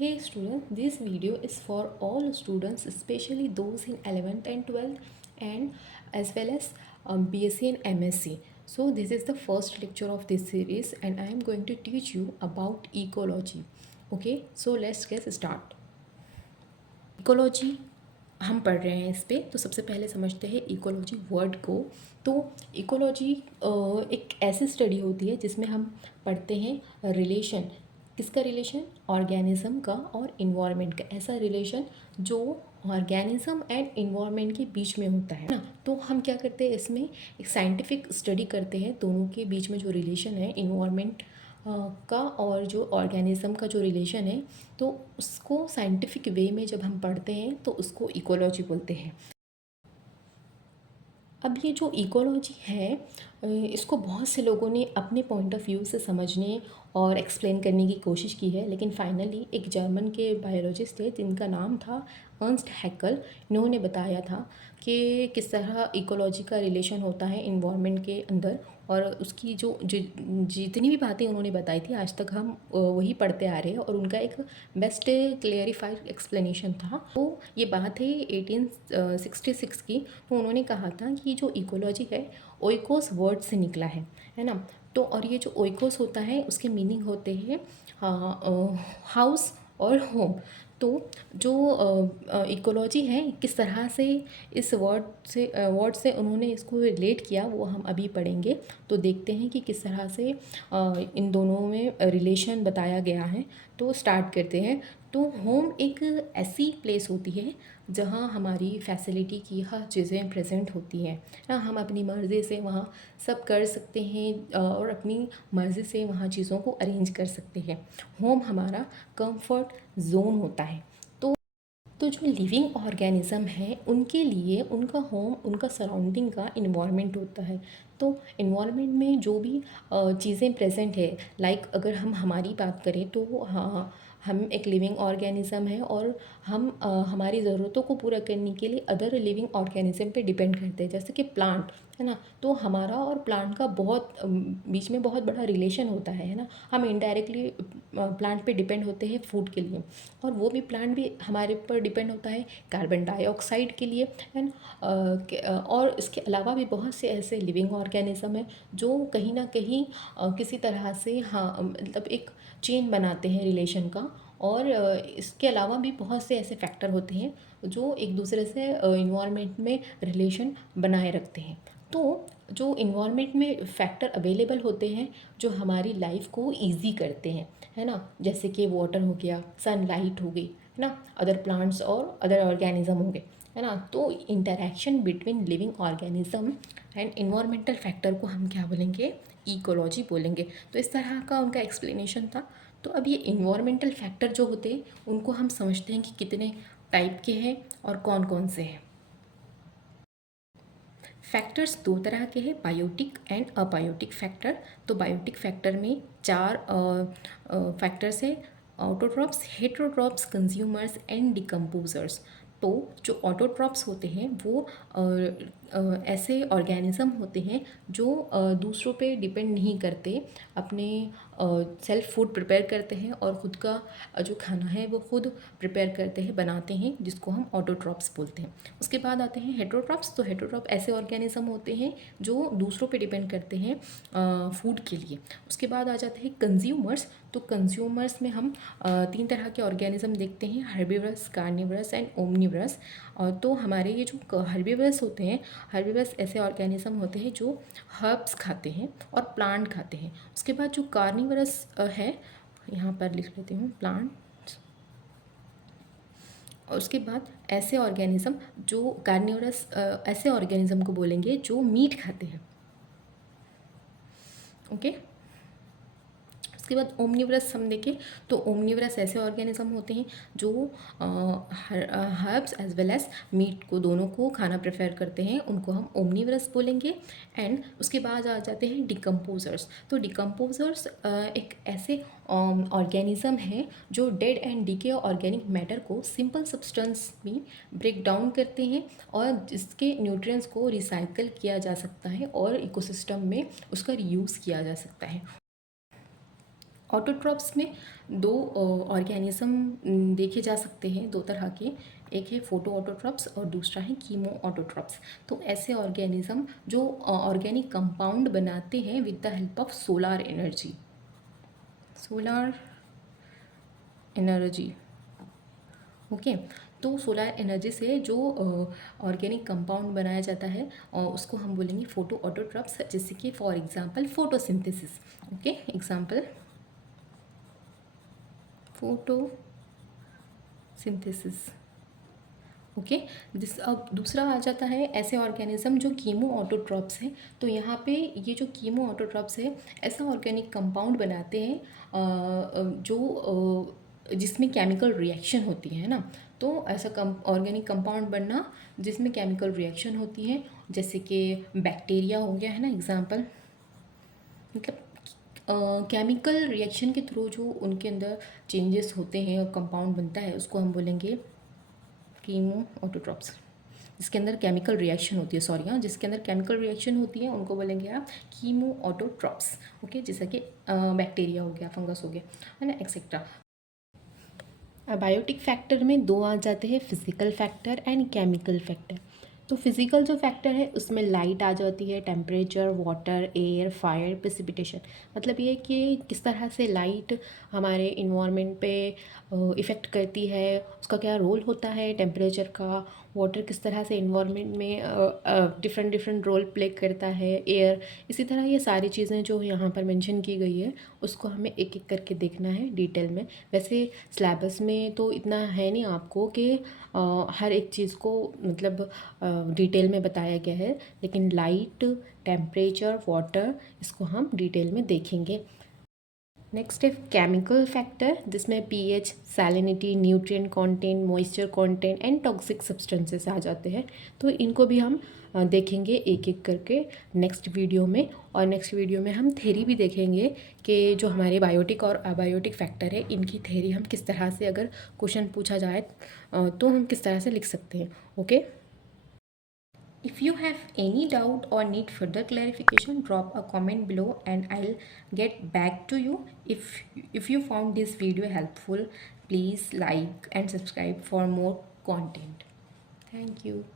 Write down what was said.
Hey students, this video is for all students, especially those in 11th and 12th and as well as BSc and MSc. So this is the first lecture of this series and I am going to teach you about ecology. Okay, so let's get start. Ecology हम पढ़ रहे हैं इस पे, तो सबसे पहले समझते हैं इकोलॉजी वर्ड को। तो इकोलॉजी एक ऐसी स्टडी होती है जिसमें हम पढ़ते हैं रिलेशन। किसका रिलेशन? ऑर्गेनिज्म का और इन्वायरमेंट का। ऐसा रिलेशन जो ऑर्गेनिज्म एंड इन्वायरमेंट के बीच में होता है ना। तो हम क्या करते हैं, इसमें एक साइंटिफिक स्टडी करते हैं दोनों के बीच में जो रिलेशन है इन्वायरमेंट का और जो ऑर्गेनिज्म का जो रिलेशन है, तो उसको साइंटिफिक वे में जब हम पढ़ते हैं तो उसको इकोलॉजी बोलते हैं। अब ये जो इकोलॉजी है, इसको बहुत से लोगों ने अपने पॉइंट ऑफ व्यू से समझने और एक्सप्लेन करने की कोशिश की है, लेकिन फाइनली एक जर्मन के बायोलॉजिस्ट थे जिनका नाम था अर्नस्ट हैक्ल। इन्होंने बताया था कि किस तरह इकोलॉजी का रिलेशन होता है इन्वायरमेंट के अंदर, और उसकी जो जितनी भी बातें उन्होंने बताई थी आज तक हम वही पढ़ते आ रहे हैं, और उनका एक बेस्ट क्लियरिफाइड एक्सप्लेनेशन था। तो ये बात है 1866 की। तो उन्होंने कहा था कि जो इकोलॉजी है ओइकोस वर्ड से निकला है ना। तो और ये जो ओइकोस होता है उसके मीनिंग होते हैं हाउस और होम। तो जो इकोलॉजी है किस तरह से इस वर्ड से उन्होंने इसको रिलेट किया वो हम अभी पढ़ेंगे। तो देखते हैं कि किस तरह से इन दोनों में रिलेशन बताया गया है। तो स्टार्ट करते हैं। तो होम एक ऐसी प्लेस होती है जहाँ हमारी फैसिलिटी की हर चीज़ें प्रेजेंट होती हैं ना। हम अपनी मर्ज़ी से वहाँ सब कर सकते हैं और अपनी मर्ज़ी से वहाँ चीज़ों को अरेंज कर सकते हैं। होम हमारा कंफर्ट जोन होता है। तो जो लिविंग ऑर्गेनिज्म है उनके लिए उनका होम उनका सराउंडिंग का इन्वायरमेंट होता है। तो इन्वायरमेंट में जो भी चीज़ें प्रेजेंट है, लाइक अगर हम हमारी बात करें तो हाँ, हम एक लिविंग ऑर्गेनिज्म है और हम हमारी ज़रूरतों को पूरा करने के लिए अदर लिविंग ऑर्गेनिज्म पे डिपेंड करते हैं, जैसे कि प्लांट है ना। तो हमारा और प्लांट का बहुत बीच में बहुत बड़ा रिलेशन होता है ना। हम इनडायरेक्टली प्लांट पे डिपेंड होते हैं फूड के लिए, और वो भी प्लांट भी हमारे ऊपर डिपेंड होता है कार्बन डाइऑक्साइड के लिए एंड और इसके अलावा भी बहुत से ऐसे लिविंग ऑर्गेनिज्म हैं जो कहीं ना कहीं किसी तरह से हाँ मतलब एक चेन बनाते हैं रिलेशन का। और इसके अलावा भी बहुत से ऐसे फैक्टर होते हैं जो एक दूसरे से इन्वायरमेंट में रिलेशन बनाए रखते हैं। तो जो इन्वायरमेंट में फैक्टर अवेलेबल होते हैं जो हमारी लाइफ को ईजी करते हैं, है ना, जैसे कि वाटर हो गया, सनलाइट हो गई, है ना, अदर प्लांट्स और अदर ऑर्गेनिज्म हो गए, है ना। तो interaction between living organism and environmental factor को हम क्या बोलेंगे? इकोलॉजी बोलेंगे। तो इस तरह का उनका एक्सप्लेनेशन था। तो अब ये इन्वायरमेंटल फैक्टर जो होते हैं उनको हम समझते हैं कि कितने टाइप के हैं और कौन कौन से हैं। फैक्टर्स दो तरह के हैं, बायोटिक एंड अबायोटिक फैक्टर। तो बायोटिक फैक्टर में चार फैक्टर्स है: autotrophs, heterotrophs, consumers and decomposers. तो जो ऑटोट्रॉप्स होते हैं वो ऐसे ऑर्गेनिज्म होते हैं जो दूसरों पे डिपेंड नहीं करते, अपने सेल्फ फूड प्रिपेयर करते हैं और ख़ुद का जो खाना है वो खुद प्रिपेयर करते हैं, बनाते हैं, जिसको हम ऑटोट्रॉप्स बोलते हैं। उसके बाद आते हैं हेट्रोट्रॉप्स। तो हेट्रोट्रॉप ऐसे ऑर्गेनिज्म होते हैं जो दूसरों पे डिपेंड करते हैं फूड के लिए। उसके बाद आ जाते हैं कंज्यूमर्स। तो कंज्यूमर्स में हम तीन तरह के ऑर्गेनिज्म देखते हैं: हर्बीवरस, कार्निवरस एंड ओमनिवरस। तो हमारे ये जो हर्बीवरस होते हैं, हर्बीवरस ऐसे ऑर्गेनिज्म होते हैं जो हर्ब्स खाते हैं और प्लांट खाते हैं। उसके बाद जो कार्निवरस है, यहाँ पर लिख लेती हूँ प्लांट। और उसके बाद ऐसे ऑर्गेनिज्म जो कार्निवरस ऐसे ऑर्गेनिज्म को बोलेंगे जो मीट खाते हैं। ओके। उसके बाद ओमनिवरस हम देखें तो ओमनिवरस ऐसे ऑर्गेनिज्म होते हैं जो herbs as well as meat को दोनों को खाना प्रेफर करते हैं, उनको हम ओमनिवरस बोलेंगे। एंड उसके बाद आ जाते हैं डिकम्पोजर्स। तो डिकम्पोजर्स एक ऐसे ऑर्गेनिज्म है जो dead and decay organic matter को सिंपल सब्सटेंस में ब्रेक डाउन करते हैं और जिसके न्यूट्रिएंट्स को रिसाइकल किया जा सकता है और इकोसिस्टम में उसका रीयूज़ किया जा सकता है। ऑटोट्रॉप्स में दो ऑर्गेनिज्म देखे जा सकते हैं, दो तरह के। एक है फोटो ऑटोट्रॉप्स और दूसरा है कीमो ऑटोट्रॉप्स। तो ऐसे ऑर्गेनिज्म जो ऑर्गेनिक कंपाउंड बनाते हैं with the help of solar energy. Okay. तो सोलर एनर्जी से जो ऑर्गेनिक कंपाउंड बनाया जाता है उसको हम बोलेंगे फोटो ऑटोट्रॉप्स, जैसे कि for example photosynthesis. Okay, example photosynthesis. Okay. अब दूसरा आ जाता है ऐसे ऑर्गेनिज्म जो कीमो ऑटोट्रॉप्स हैं। तो यहाँ पे ये जो कीमो ऑटोट्रॉप्स है ऐसा ऑर्गेनिक कंपाउंड बनाते हैं जो जिसमें केमिकल रिएक्शन होती है ना। तो ऐसा ऑर्गेनिक कंपाउंड बनना जिसमें केमिकल रिएक्शन होती है, जैसे कि बैक्टीरिया हो गया है ना एग्जांपल। मतलब केमिकल रिएक्शन के थ्रू जो उनके अंदर चेंजेस होते हैं और कंपाउंड बनता है उसको हम बोलेंगे कीमो ऑटोट्रॉप्स। जिसके अंदर केमिकल रिएक्शन होती है, सॉरी हाँ, जिसके अंदर केमिकल रिएक्शन होती है उनको बोलेंगे आप कीमो ऑटोट्रॉप्स। ओके, जैसा कि बैक्टीरिया हो गया, फंगस हो गया, है ना, एक्सेट्रा। बायोटिक फैक्टर में दो आ जाते हैं, physical factor and chemical factor. तो फिजिकल जो फैक्टर है उसमें लाइट आ जाती है, temperature, water, air, fire, precipitation. मतलब ये कि किस तरह से लाइट हमारे इन्वायरमेंट पे इफ़ेक्ट करती है, उसका क्या रोल होता है, टेम्परेचर का, वाटर किस तरह से इन्वायरमेंट में डिफरेंट डिफरेंट रोल प्ले करता है, एयर। इसी तरह ये सारी चीज़ें जो यहाँ पर मेंशन की गई है उसको हमें एक एक करके देखना है डिटेल में। वैसे सिलेबस में तो इतना है नहीं आपको कि हर एक चीज़ को मतलब डिटेल में बताया गया है, लेकिन लाइट, टेम्परेचर, वाटर, इसको हम डिटेल में देखेंगे। नेक्स्ट है केमिकल फैक्टर, जिसमें pH, salinity, nutrient content, moisture content and toxic substances आ जाते हैं। तो इनको भी हम देखेंगे एक एक करके नेक्स्ट वीडियो में। और नेक्स्ट वीडियो में हम थ्योरी भी देखेंगे कि जो हमारे बायोटिक और अबायोटिक फैक्टर है इनकी थ्योरी हम किस तरह से, अगर क्वेश्चन पूछा जाए तो हम किस तरह से लिख सकते हैं। Okay. If you have any doubt or need further clarification, drop a comment below and I'll get back to you. If you found this video helpful, please like and subscribe for more content. Thank you.